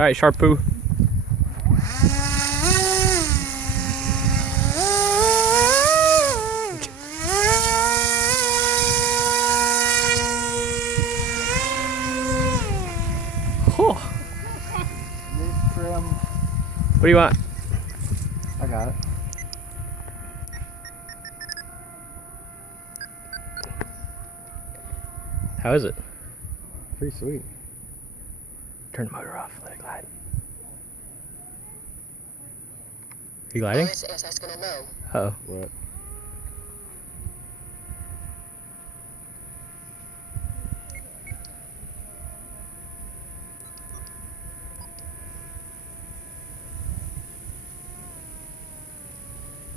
Alright, sharp poo. Oh. Trim. What do you want? I got it. How is it? Pretty sweet. Turn the motor off, let it glide. Are you gliding? Uh-oh. What?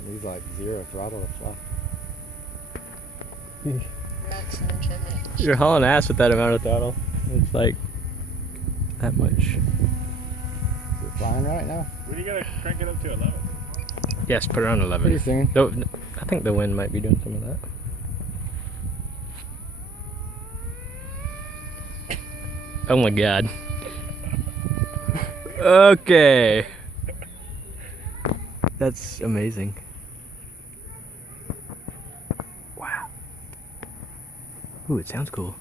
He's like 0 throttle to fly. You're hauling ass with that amount of throttle. It's like that much. Is it flying right now? When are you gonna crank it up to 11? Yes, put it on 11. Pretty soon. Though, I think the wind might be doing some of that. Oh my god. Okay. That's amazing. Wow. Ooh, it sounds cool.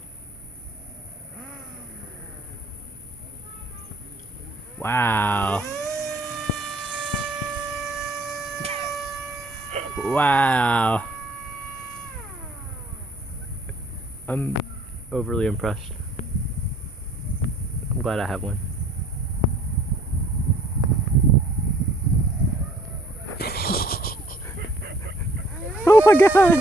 Wow. Wow. I'm overly impressed. I'm glad I have one. Oh my god!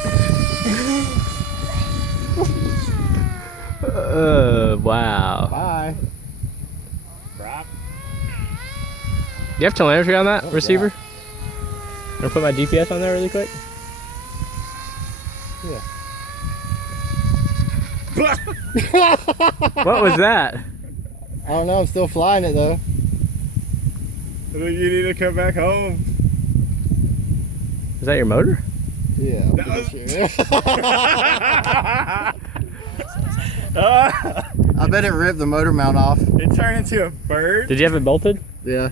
Wow. Bye. Brah. You have telemetry on that Oh, receiver? yeah. I'm gonna put my GPS on there really quick. Yeah. What was that? I don't know, I'm still flying it though. I think you need to come back home. Is that your motor? Yeah, I'm That pretty was- sure. I bet it ripped the motor mount off. It turned into a bird. Did you have it bolted? Yeah.